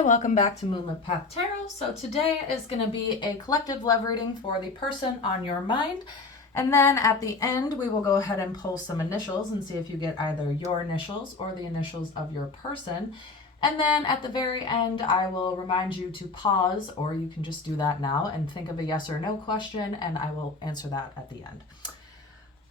Hi, welcome back to Moonlit Path Tarot. So today is going to be a collective love reading for the person on your mind. And then at the end, we will go ahead and pull some initials and see if you get either your initials or the initials of your person. And then at the very end, I will remind you to pause, or you can just do that now and think of a yes or no question, and I will answer that at the end.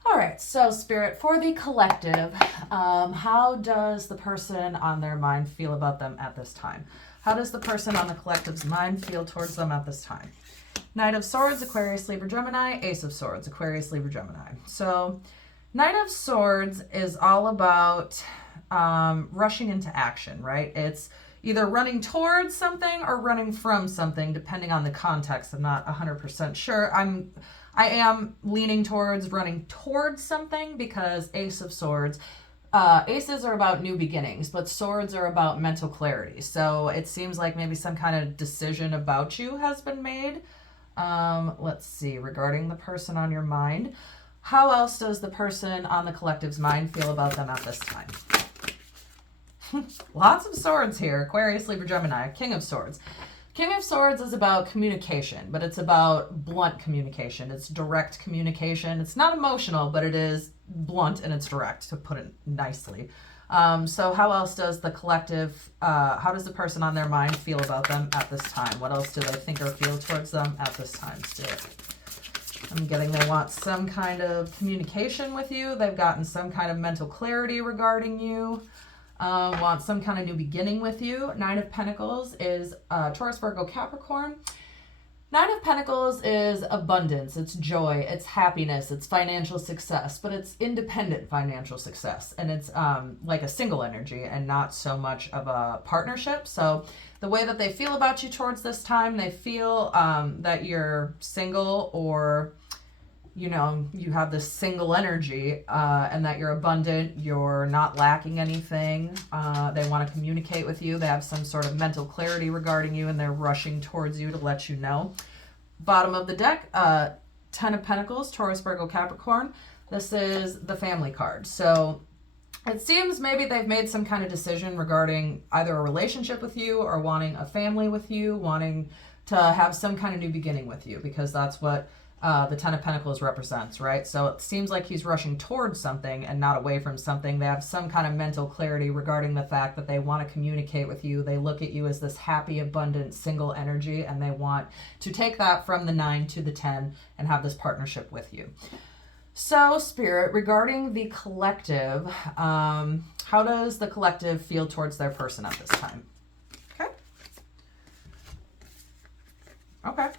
All right, so Spirit, for the collective, how does the person on their mind feel about them at this time? How does the person on the collective's mind feel towards them at this time? Knight of Swords, Aquarius, Libra, Gemini. Ace of Swords, Aquarius, Libra, Gemini. So Knight of Swords is all about rushing into action, right? It's either running towards something or running from something, depending on the context. I'm not 100% sure. I am leaning towards running towards something because Ace of Swords, aces are about new beginnings, but swords are about mental clarity. So it seems like maybe some kind of decision about you has been made. Let's see, regarding the person on your mind, how else does the person on the collective's mind feel about them at this time? Lots of swords here. Aquarius, Libra, Gemini. King of Swords. King of Swords is about communication, but it's about blunt communication. It's direct communication. It's not emotional, but it is blunt and it's direct, to put it nicely. So how else does the collective, how does the person on their mind feel about them at this time? What else do they think or feel towards them at this time, Spirit? I'm getting they want some kind of communication with you. They've gotten some kind of mental clarity regarding you. Want some kind of new beginning with you. Nine of Pentacles is Taurus, Virgo, Capricorn. Nine of Pentacles is abundance, it's joy, it's happiness, it's financial success, but it's independent financial success. And it's like a single energy and not so much of a partnership. So the way that they feel about you towards this time, they feel that you're single, or you know, you have this single energy, and that you're abundant, you're not lacking anything. They want to communicate with you. They have some sort of mental clarity regarding you, and they're rushing towards you to let you know. Bottom of the deck, Ten of Pentacles, Taurus, Virgo, Capricorn. This is the family card. So it seems maybe they've made some kind of decision regarding either a relationship with you or wanting a family with you, wanting to have some kind of new beginning with you, because that's what the Ten of Pentacles represents, right? So it seems like he's rushing towards something and not away from something. They have some kind of mental clarity regarding the fact that they want to communicate with you. They look at you as this happy, abundant, single energy, and they want to take that from the 9 to the 10 and have this partnership with you. So, Spirit, regarding the collective, how does the collective feel towards their person at this time? Okay.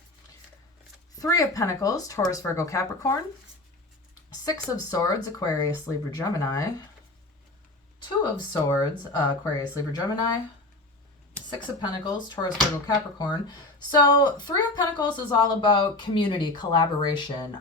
Three of Pentacles, Taurus, Virgo, Capricorn. Six of Swords, Aquarius, Libra, Gemini. Two of Swords, Aquarius, Libra, Gemini. Six of Pentacles, Taurus, Virgo, Capricorn. So Three of Pentacles is all about community, collaboration,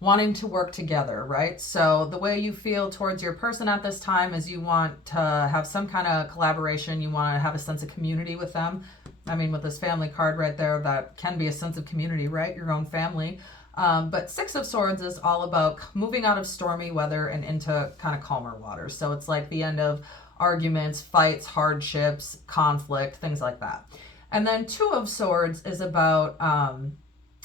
wanting to work together, right? So the way you feel towards your person at this time is you want to have some kind of collaboration. You want to have a sense of community with them. I mean, with this family card right there, that can be a sense of community, right? Your own family. But Six of Swords is all about moving out of stormy weather and into kind of calmer waters. So it's like the end of arguments, fights, hardships, conflict, things like that. And then Two of Swords is about,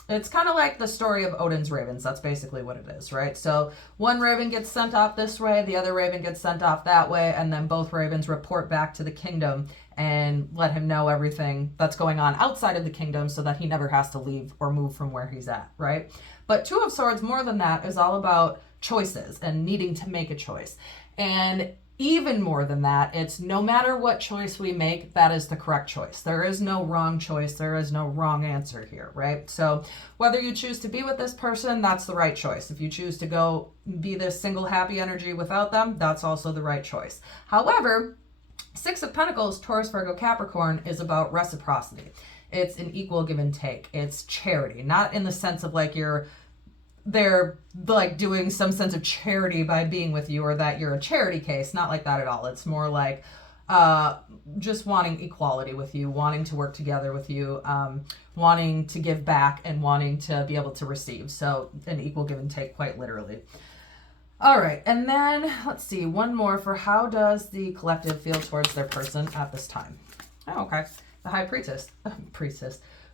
it's kind of like the story of Odin's ravens. That's basically what it is, right? So one raven gets sent off this way, the other raven gets sent off that way, and then both ravens report back to the kingdom and let him know everything that's going on outside of the kingdom so that he never has to leave or move from where he's at, right? But Two of Swords, more than that, is all about choices and needing to make a choice. And even more than that, it's no matter what choice we make, that is the correct choice. There is no wrong choice. There is no wrong answer here, right? So whether you choose to be with this person, that's the right choice. If you choose to go be this single happy energy without them, that's also the right choice. However, Six of Pentacles, Taurus, Virgo, Capricorn is about reciprocity. It's an equal give and take. It's charity, not in the sense of like they're like doing some sense of charity by being with you, or that you're a charity case. Not like that at all. It's more like just wanting equality with you, wanting to work together with you, wanting to give back and wanting to be able to receive. So an equal give and take, quite literally. All right, and then let's see, one more for how does the collective feel towards their person at this time? Oh, okay. The high priestess.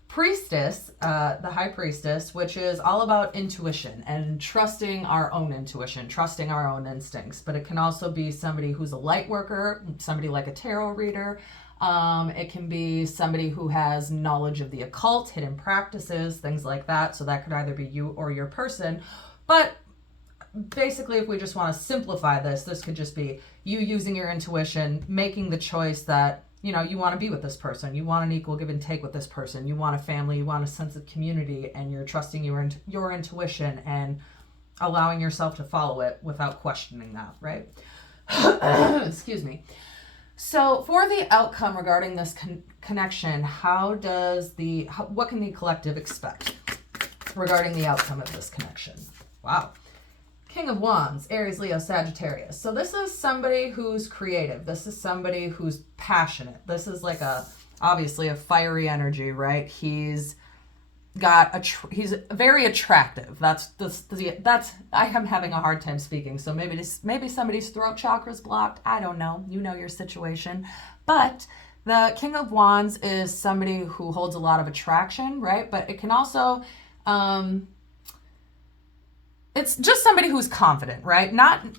Priestess, the high priestess, which is all about intuition and trusting our own intuition, trusting our own instincts. But it can also be somebody who's a light worker, somebody like a tarot reader. It can be somebody who has knowledge of the occult, hidden practices, things like that. So that could either be you or your person. But basically, if we just want to simplify this, this could just be you using your intuition, making the choice that, you know, you want to be with this person. You want an equal give and take with this person. You want a family. You want a sense of community, and you're trusting your intuition and allowing yourself to follow it without questioning that, right? Excuse me. So for the outcome regarding this connection, what can the collective expect regarding the outcome of this connection? Wow. King of Wands, Aries, Leo, Sagittarius. So this is somebody who's creative. This is somebody who's passionate. This is like obviously a fiery energy, right? He's very attractive. That's I am having a hard time speaking. So maybe somebody's throat chakra's blocked. I don't know. You know your situation. But the King of Wands is somebody who holds a lot of attraction, right? But it can also it's just somebody who's confident, right?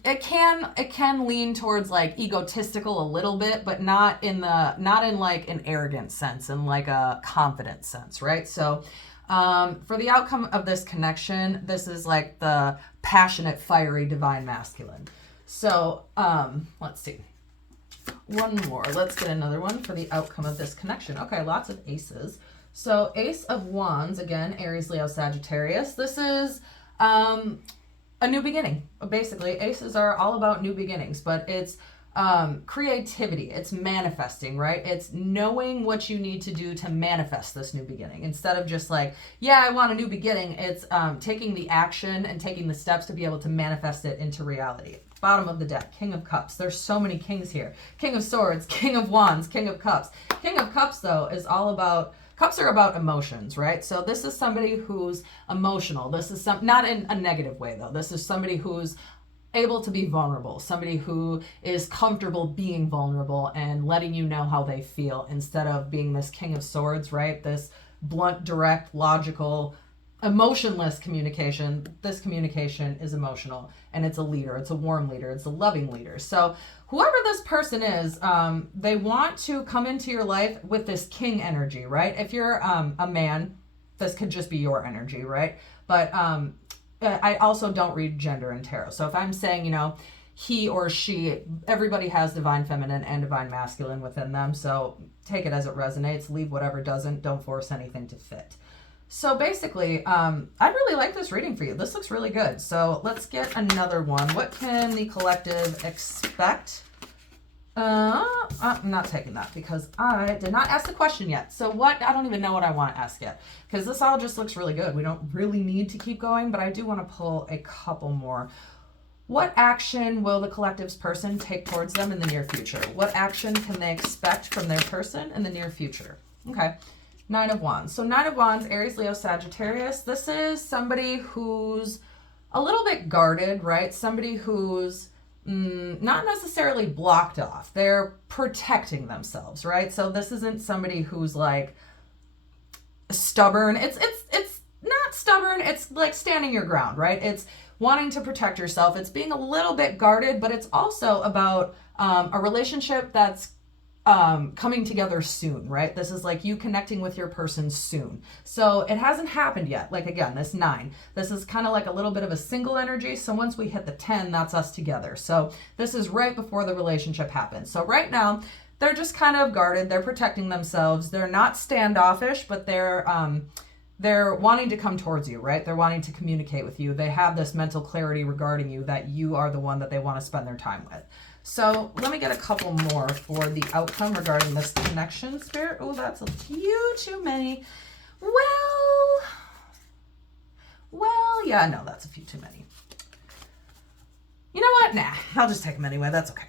It can lean towards like egotistical a little bit, but not in like an arrogant sense, in like a confident sense, right? So for the outcome of this connection, this is like the passionate, fiery, divine masculine. So let's see. One more. Let's get another one for the outcome of this connection. Okay, lots of aces. So Ace of Wands, again, Aries, Leo, Sagittarius. This is a new beginning. Basically, aces are all about new beginnings, but it's creativity. It's manifesting, right? It's knowing what you need to do to manifest this new beginning. Instead of just like, yeah, I want a new beginning. It's taking the action and taking the steps to be able to manifest it into reality. Bottom of the deck, King of Cups. There's so many kings here. King of Swords, King of Wands, King of Cups. King of Cups, though, is all about Cups are about emotions, right? So this is somebody who's emotional. This is not in a negative way, though. This is somebody who's able to be vulnerable, somebody who is comfortable being vulnerable and letting you know how they feel instead of being this King of Swords, right? This blunt, direct, logical, emotionless communication. This communication is emotional, and it's a leader. It's a warm leader. It's a loving leader. So whoever this person is, they want to come into your life with this king energy, right? If you're a man, this could just be your energy, right? But I also don't read gender in tarot. So if I'm saying, you know, he or she, everybody has divine feminine and divine masculine within them. So take it as it resonates. Leave whatever doesn't. Don't force anything to fit. So basically, I'd really like this reading for you. This looks really good. So let's get another one. What can the collective expect? I'm not taking that because I did not ask the question yet. So I don't even know what I want to ask yet because this all just looks really good. We don't really need to keep going, but I do want to pull a couple more. What action will the collective's person take towards them in the near future? What action can they expect from their person in the near future? Okay. Nine of Wands. So Nine of Wands, Aries, Leo, Sagittarius. This is somebody who's a little bit guarded, right? Somebody who's not necessarily blocked off. They're protecting themselves, right? So this isn't somebody who's like stubborn. It's not stubborn. It's like standing your ground, right? It's wanting to protect yourself. It's being a little bit guarded, but it's also about a relationship that's coming together soon, right? This is like you connecting with your person soon. So it hasn't happened yet. Like again, this 9, this is kind of like a little bit of a single energy. So once we hit the 10, that's us together. So this is right before the relationship happens. So right now they're just kind of guarded. They're protecting themselves. They're not standoffish, but they're wanting to come towards you, right? They're wanting to communicate with you. They have this mental clarity regarding you that you are the one that they want to spend their time with. So let me get a couple more for the outcome regarding this connection, Spirit. Oh, that's a few too many. Well, yeah, no, that's a few too many. You know what? Nah, I'll just take them anyway. That's okay.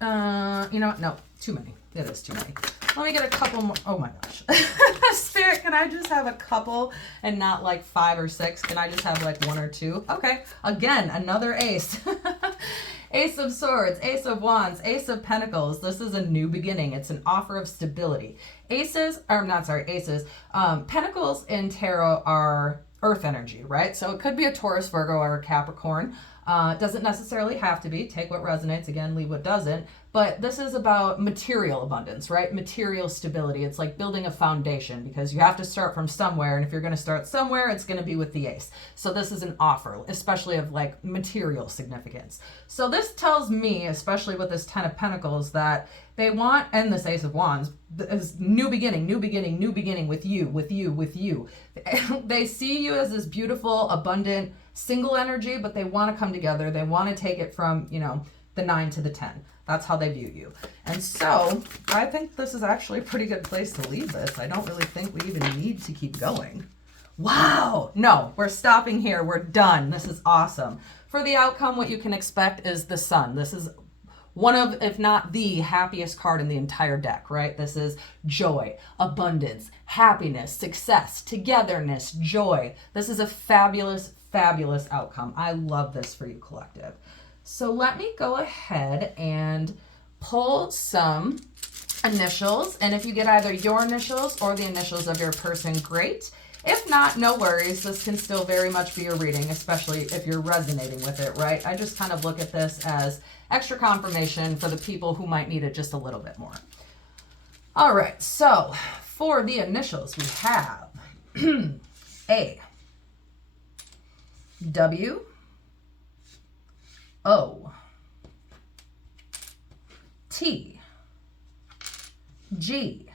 You know what? No, too many. It is too many. Let me get a couple more. Oh my gosh. Spirit, can I just have a couple and not like 5 or 6? Can I just have like 1 or 2? Okay. Again, another ace. Ace of Swords, Ace of Wands, Ace of Pentacles. This is a new beginning. It's an offer of stability. Aces. Pentacles in tarot are earth energy, right? So it could be a Taurus, Virgo, or a Capricorn. It doesn't necessarily have to be. Take what resonates, again, leave what doesn't. But this is about material abundance, right? Material stability. It's like building a foundation, because you have to start from somewhere. And if you're going to start somewhere, it's going to be with the ace. So this is an offer, especially of like material significance. So this tells me, especially with this 10 of Pentacles, that they want, and this Ace of Wands, is new beginning with you. They see you as this beautiful, abundant, single energy, but they want to come together. They want to take it from, the 9 to the 10. That's how they view you. And so I think this is actually a pretty good place to leave this. I don't really think we even need to keep going. Wow. No, we're stopping here. We're done. This is awesome. For the outcome, what you can expect is the Sun. This is one of, if not the happiest card in the entire deck, right? This is joy, abundance, happiness, success, togetherness, joy. This is a fabulous, fabulous outcome. I love this for you, collective. So let me go ahead and pull some initials. And if you get either your initials or the initials of your person, great. If not, no worries. This can still very much be a reading, especially if you're resonating with it, right? I just kind of look at this as extra confirmation for the people who might need it just a little bit more. All right, so for the initials, we have A, W, O, T, G,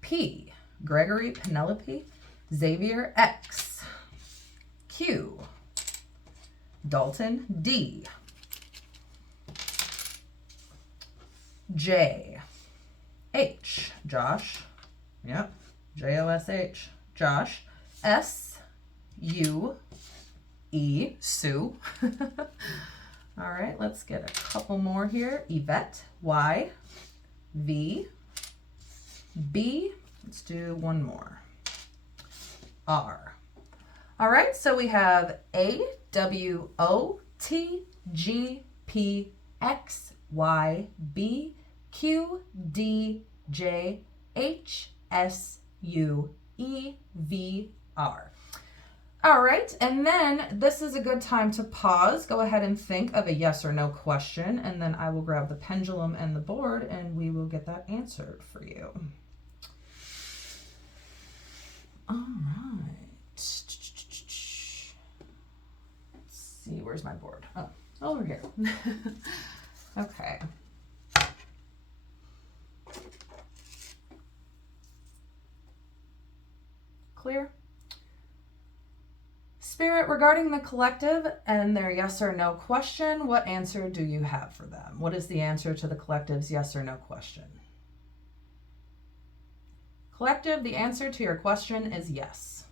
P, Gregory, Penelope, Xavier, X, Q, Dalton, D, J, H, Josh, yep, J-O-S-H, Josh, S, U, E, Sue. All right, let's get a couple more here. Yvette, Y, V, B, let's do one more, R. All right, so we have A, W, O, T, G, P, X, Y, B, Q, D, J, H, S, U, E, V, R. All right, and then this is a good time to pause. Go ahead and think of a yes or no question, and then I will grab the pendulum and the board, and we will get that answered for you. All right. Let's see, where's my board? Oh, over here. Okay. Clear? Spirit, regarding the collective and their yes or no question, what answer do you have for them? What is the answer to the collective's yes or no question? Collective, the answer to your question is yes.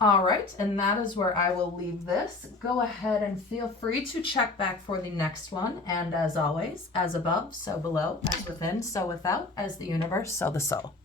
All right, and that is where I will leave this. Go ahead and feel free to check back for the next one. And as always, as above, so below, as within, so without, as the universe, so the soul.